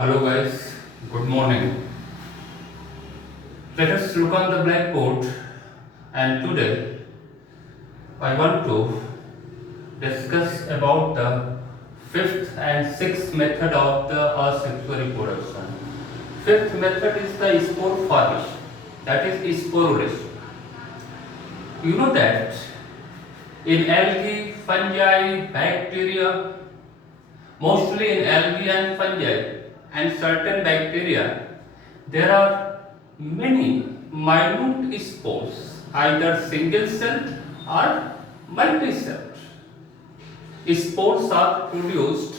Hello guys, good morning. Let us look on the blackboard and today I want to discuss about the fifth and sixth method of the asexual reproduction. Fifth method is the spore formation, that is sporulation. You know that in algae, fungi, bacteria, mostly in algae and fungi and certain bacteria, there are many minute spores, either single celled or multi-celled. Spores are produced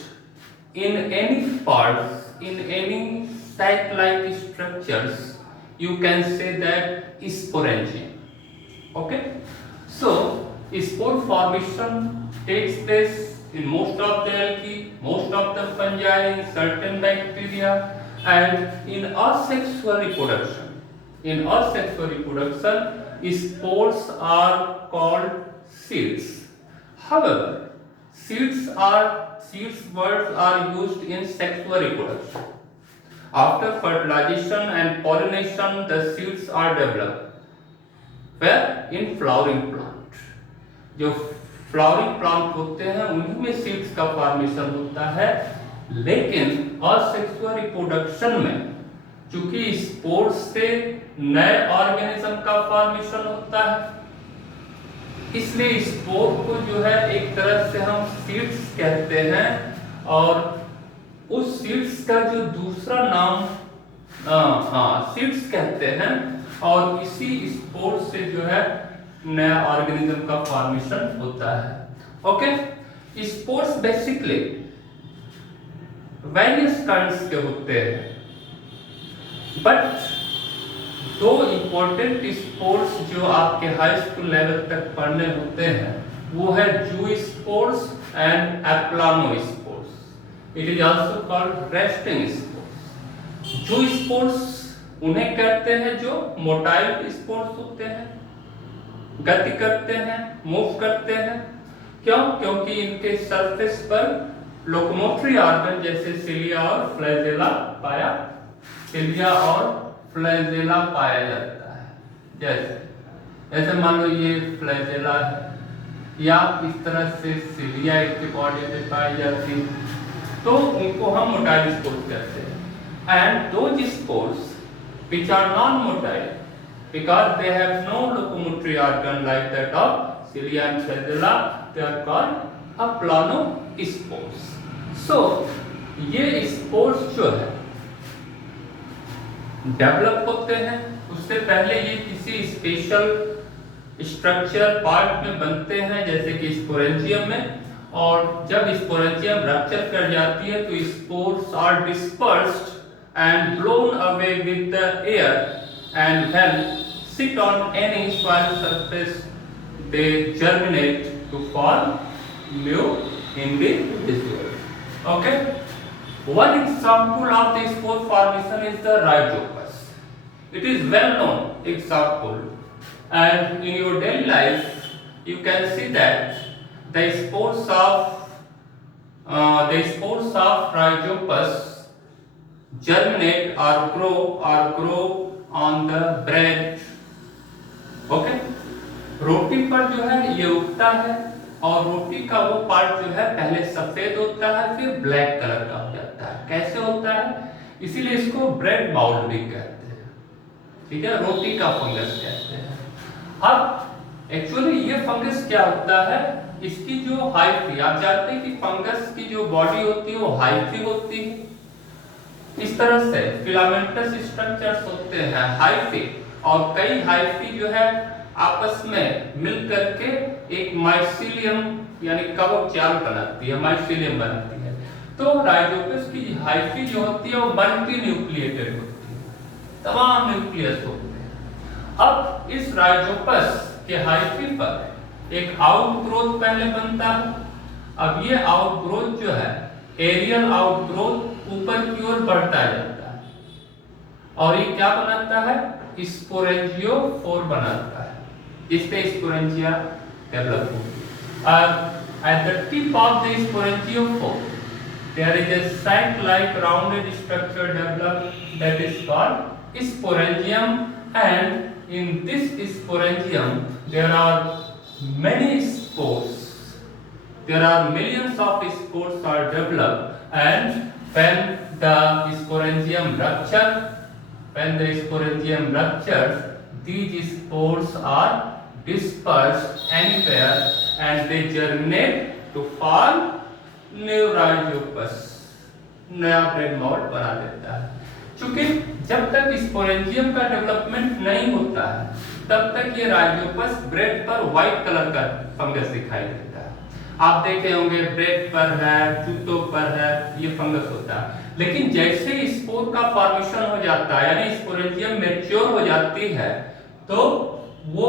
in any parts, in any sac-like structures. You can say that sporangium. Okay? So, spore formation takes place in most of the algae, most of the fungi, in certain bacteria, and in asexual reproduction. In asexual reproduction, spores are called seeds. However, seeds words are used in sexual reproduction. After fertilization and pollination, the seeds are developed. Where? In flowering plant. जो flowering plant होते हैं उन्हीं में seeds का formation होता है, लेकिन asexual reproduction में चूंकि स्पोर्स से नए ऑर्गेनिज्म का फॉर्मेशन होता है, इसलिए स्पोर को जो है एक तरह से हम सीड्स कहते हैं और उस सीड्स का जो दूसरा नाम सीड्स कहते हैं और इसी स्पोर से जो है नया ऑर्गेनिज्म का फॉर्मेशन होता है। Okay, spores basically various kinds के होते हैं, बट दो इंपॉर्टेंट स्पोर्स जो आपके हाई स्कूल लेवल तक पढ़ने होते हैं वो है zoospores and aplanospores. It is also called resting spores. Zoospores उन्हें कहते हैं जो मोटाइल स्पोर्स होते हैं, गति करते हैं, मूव करते हैं। क्यों? क्योंकि इनके सरफेस पर लोकोमोटरी ऑर्गन जैसे सिलिया और फ्लैजेला पाया जाता है। जैसे मान लो ये फ्लैजेला है या इस तरह से सिलिया इनके बॉडी में पाई जाती है, तो उनको हम मोटाइल स्पोर्स कहते हैं। And those spores which are non-motile because they have no locomotory organ like that of cilia and flagella, they are called aplanospores. So ये spores जो है डेवलप होते हैं, उससे पहले ये किसी स्पेशल स्ट्रक्चर पार्ट में बनते हैं जैसे कि स्पोरेंजियम में, और जब स्पोरेंजियम रप्चर कर जाती है तो spores are dispersed and blown away with the air, and when sit on any soil surface they germinate to form new individuals. Okay, one example of the spore formation is the rhizopus. It is well known example, and in your daily life you can see that the spores of rhizopus germinate or grow on the bread. Okay, रोटी पर जो है ये उगता है और रोटी का वो पार्ट जो है पहले सफेद होता है फिर ब्लैक कलर का हो जाता है। कैसे होता है? इसीलिए इसको ब्रेड बाउल भी कहते हैं। ठीक है, रोटी का फंगस कहते हैं। अब एक्चुअली ये फंगस क्या होता है, इसकी जो हाइफी, आप जानते हैं कि फंगस की जो बॉडी होती है वो हाइफी होती है। इस तरह से फिलामेंटस स्ट्रक्चर्स होते हैं हाइफी, और कई हाइफी जो है आपस में मिल करके एक माइसीलियम यानी कवक जाल बनाती है, माइसीलियम बनाती है। तो राइजोपस की हाइफी जो होती है वो मल्टी न्यूक्लिएटेड होती है, तमाम न्यूक्लियस होते हैं। अब इस राइजोपस के हाइफी पर एक आउटग्रोथ पहले बनता है। अब ये आउटग्रोथ जो है एरियल आउटग्रोथ ऊपर की ओर बढ़ता जाता है और ये क्या बनाता है? स्पोरेंजियोफोर बनाता है, जिससे स्पोरेंजिया डेवलप होगी। At the tip of the sporangiophore there is a sac-like rounded structure developed that is called sporangium, and in this sporangium there are many spores. There are millions of spores are developed, and when the sporangium ruptures, these spores are dispersed anywhere and they germinate to form new rhizopus, नया bread mouth बना देता है। क्योंकि जब तक sporangium का development नहीं होता है तब तक ये राइजोपस ब्रेड पर व्हाइट कलर का फंगस दिखाई देता है। आप देखे होंगे ब्रेड पर है, जूतों पर है, ये फंगस होता है। लेकिन जैसे स्पोर का फॉर्मेशन हो जाता है, यानी स्पोरेंजियम मैच्योर हो जाती है, तो वो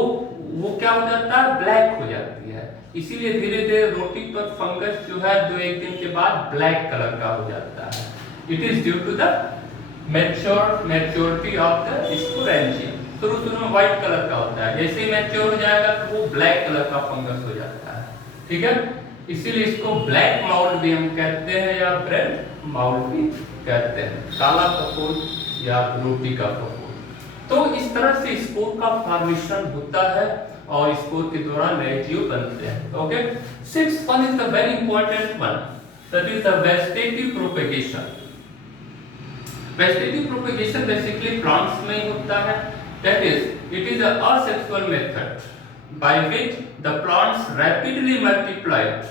क्या हो जाता है, ब्लैक हो जाती है। इसीलिए धीरे धीरे रोटी पर फंगस जो है 2-1 दिन के बाद ब्लैक कलर का हो जाता है। It is due to the maturity of the sporangium. शुरू में व्हाइट कलर का होता है, जैसे ही मैच्योर हो जाएगा तो वो ब्लैक कलर का फंगस हो जाता है। ठीक है, इसीलिए इसको ब्लैक माउल्ड भी हम कहते हैं या ब्रेड माउल्ड भी कहते हैं, काला फफूंद या रोटी का फफूंद। तो इस तरह से स्पोर का फॉर्मेशन होता है और स्पोर के दौरान नए जीव बनते हैं। Okay, 6th one is the very important one, that is the vegetative propagation. Vegetative propagation basically plants में होता है, that is it is a asexual method by which the plants rapidly multiplied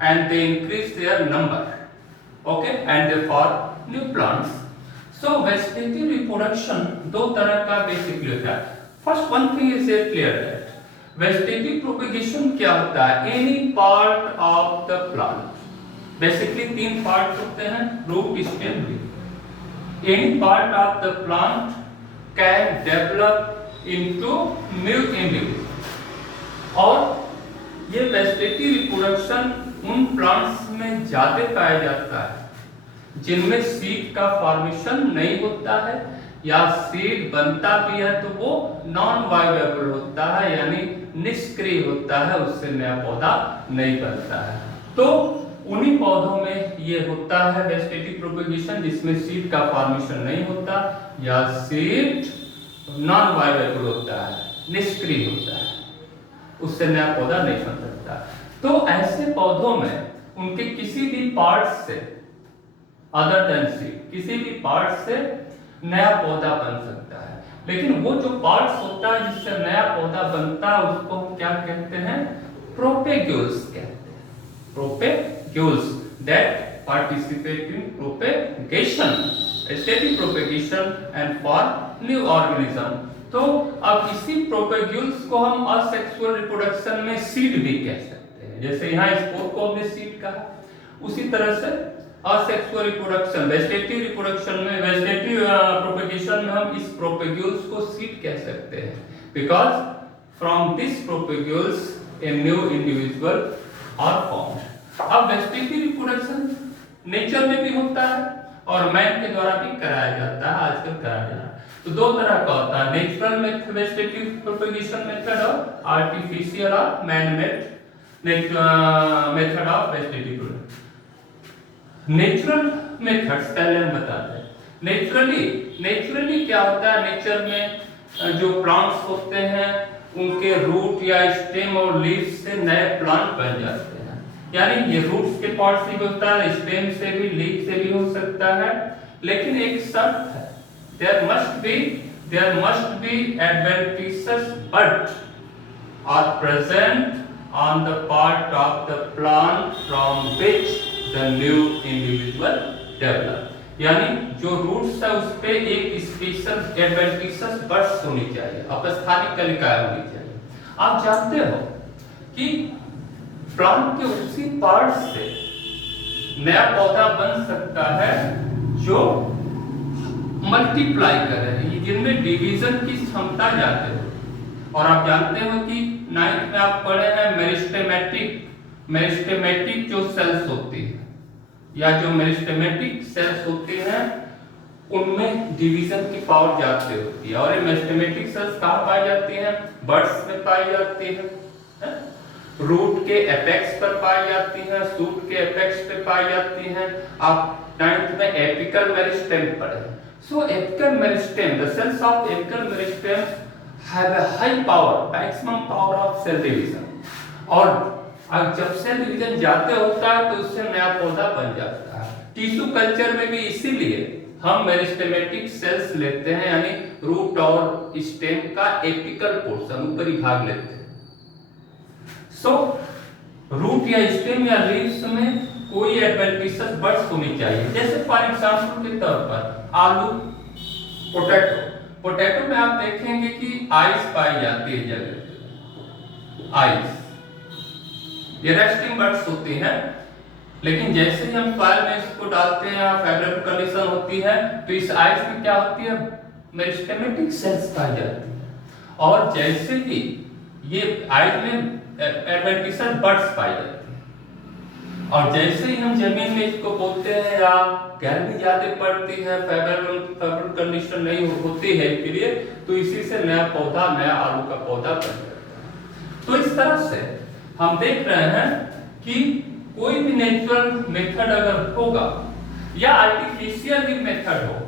and they increase their number, okay, and they form new plants. So vegetative reproduction दो तरह का basically होता है। First one thing is clear that vegetative propagation क्या होता है, any part of the plant, basically 3 parts होते हैं, root, stem, leaf। Any part of the plant can develop into new individual, और ये वेजिटेटिव रिप्रोडक्शन उन प्लांट्स में ज्यादा पाया जाता है जिनमें सीड का फॉर्मेशन नहीं होता है, या सीड बनता भी है तो वो नॉन वायबल होता है, यानी निष्क्रिय होता है, उससे नया पौधा नहीं बनता है। तो उन्हीं पौधों में ये होता है वेजिटेटिव प्रोपेगेशन जिसमें सीड का फॉर्मेशन नहीं होता या सीड नॉन वायबल होता है, निष्क्रिय होता है, उससे नया पौधा नहीं बन सकता। तो ऐसे पौधों में उनके किसी भी पार्ट से अदर देन सीड, किसी भी पार्ट से नया पौधा बन सकता है। लेकिन वो जो पार्ट्स होता है जिससे नया पौधा बनता है उसको हम क्या कहते हैं, प्रोपेग्यूल्स कहते हैं। Propagules that participate in propagation, static propagation and for new organism. तो अब इसी प्रोपेग्यूल्स को हम असेक्सुअल रिप्रोडक्शन में सीड भी कह सकते हैं। जैसे यहाँ स्पोर को हमने सीड कहा, उसी तरह से असेक्सुअल रिप्रोडक्शन, वेजिटेटिव रिप्रोडक्शन में, वेजिटेटिव प्रोपेगेशन में हम इस प्रोपेग्यूल्स को सीड कह सकते हैं, because from this propagules a new individual are formed. अब वेजिटेटिव रिप्रोडक्शन नेचर में भी होता है और मैन के द्वारा भी कराया जाता है, आजकल कराया जा रहा है। तो दो तरह का होता है, नेचुरल वेजिटेटिव प्रोपेगेशन मेथड और आर्टिफिशियल और man made method of vegetative propagation. Natural methods पहले हम बताते हैं। नेचुरली क्या होता है, नेचर में जो प्लांट्स होते हैं उनके रूट या स्टेम और लीफ से नए प्लांट बन जाते हैं। यानी ये रूट्स के पार्ट से भी होता है, स्टेम से भी, लीफ से भी हो सकता है, लेकिन एक शर्त है, there must be adventitious buds are present on the part of the plant from which the new individual develop। यानी जो रूट्स है उस पे एक स्पेशल एडवेंटिशियस बड्स होनी चाहिए, अपस्थानिक कलिकाएं होनी चाहिए। आप जानते हो कि प्लांट के उसी पार्ट से नया पौधा बन सकता है जो मल्टीप्लाई करे, जिनमें डिवीजन की क्षमता ज्यादा हो। और आप जानते हो कि 9th में आप पढ़े हैं मेरिस्टेमेटिक जो सेल्स होती है या जो मेरिस्टेमेटिक सेल्स होती हैं उनमें डिवीजन की पावर ज्यादा होती है। और ये मेरिस्टेमेटिक सेल्स कहाँ पाई जाती हैं, बड्स में पाई जाती है। रूट के एपेक्स पर पाई जाती हैं, शूट के एपेक्स पे पाई जाती हैं। आप 9th में एपिकल मेरिस्टेम पढ़े। So apical meristem, the cells of apical meristem have a high power, maximum power of cell division. और जब सेल डिवीजन जाते होता है तो उससे नया पौधा बन जाता है। टिश्यू कल्चर में भी इसीलिए हम मेरिस्टेमेटिक सेल्स लेते हैं, यानी रूट और स्टेम का एपिकल पोर्शन, ऊपरी भाग लेते हैं। सो रूट या स्टेम या लीव्स में कोई एडवेंटिशियस बड्स होनी चाहिए। जैसे फॉर एग्जांपल के तौर पर आलू, पोटैटो। पोटैटो में आप देखेंगे कि आइस पाई जाती है जगह, आइस, ये रेस्टिंग बड्स होती हैं। लेकिन जैसे ही हम सॉइल में इसको डालते हैं या फेवरेबल कंडीशन होती है तो इस आइस में क्या होती है, मेरिस्टेमेटिक सेल्स पाई जाती है। और जैसे ही ये आइस में एडवेंटिशियस बड्स पाई जाती है, और जैसे ही हम जमीन में इसको बोते हैं या गर्मी ज्यादा पड़ती है, फेवरेबल कंडीशन नहीं होती है इसके लिए, तो इसी से नया पौधा, नया आलू का पौधा बन जाता है। तो इस तरह से हम देख रहे हैं कि कोई भी नेचुरल मेथड अगर होगा या आर्टिफिशियल भी मेथड हो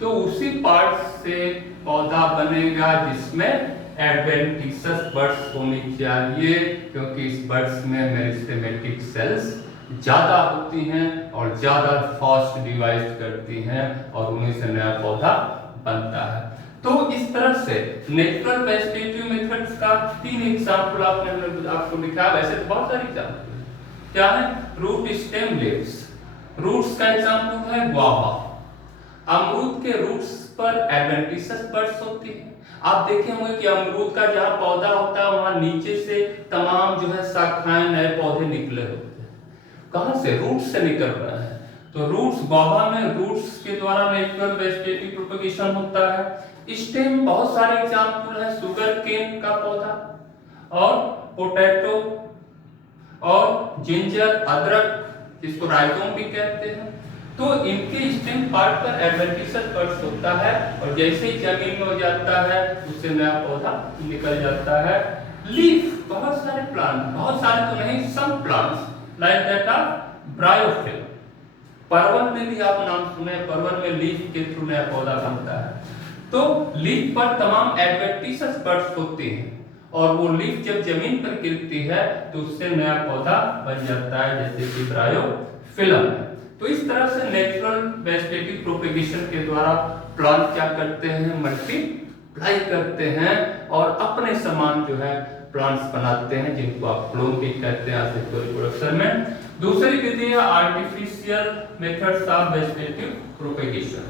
तो उसी पार्ट से पौधा बनेगा जिसमें एडवेंटिशियस बड्स होनी चाहिए, क्योंकि इस बड्स में मेरिस्टेमेटिक सेल्स ज्यादा होती हैं और ज्यादा फास्ट डिवाइड करती हैं और उन्हीं से नया पौधा बनता है। तो इस तरह से नेचुरल वेजिटेटिव मेथड्स का 3 एग्जांपल आपको लिखा। वैसे तो बहुत सारे एग्जांपल क्या है, रूट, स्टेम, लीव्स। रूट्स का एग्जांपल है गुआवा। अमरूद के रूट्स पर एडवेंटिशियस बड्स होती है। आप देखे होंगे कि अमरूद का जहां पौधा होता है वहां नीचे से तमाम जो है शाखाएं, नए पौधे निकले होते हैं। कहां से? रूट से निकल रहा है। तो रूट्स, गुआवा में रूट्स के द्वारा नेचुरल वेजिटेटिव प्रोपगेशन होता है। स्टेम बहुत सारे एग्जांपल है, शुगर केन का पौधा और पोटैटो और जिंजर, अदरक, जिसको राइजोम भी कहते हैं। तो इनके स्टेम पार्ट पर एडवेंटिशियस बड्स होता है और जैसे ही जमीन में हो जाता है उससे नया पौधा निकल जाता है। लीफ, बहुत सारे प्लांट, बहुत सारे तो नहीं, some plants like that of bryophyllum. परवल में भी आप नाम सुने, परवल में लीफ के थ्रू नया पौधा बनता है। तो लीफ पर तमाम एडवेंटिशियस बड्स होते हैं और वो लीफ जब जमीन पर गिरती है तो उससे नया पौधा बन जाता है, जैसे कि ब्रायोफिलम। तो इस तरह से नेचुरल वेजिटेटिव प्रोपगेशन के द्वारा प्लांट क्या करते हैं, मल्टीप्लाई करते हैं और अपने समान जो है प्लांट्स बनाते हैं, जिनको आप क्लोन भी कहते हैं एसेक्सुअल रिप्रोडक्शन में। दूसरी विधि है artificial methods of vegetative propagation.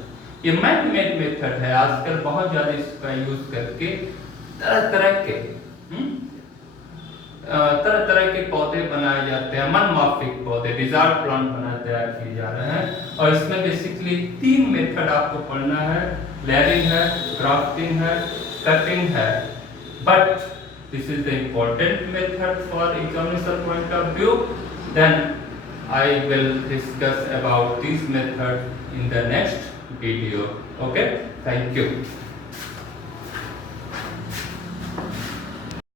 ये मैन मेड मेथड है, आजकल बहुत ज्यादा इसका यूज करके तरह तरह के पौधे बनाए जाते हैं, मनमाफिक पौधे, डिजार्ड प्लांट बनाए तैयार किए जा रहे हैं। और इसमें बेसिकली 3 मेथड आपको पढ़ना है, लेयरिंग है, ग्राफ्टिंग है, कटिंग है। But this is the important method for examination point of view. Then I will discuss about this method in the next video. Okay, thank you.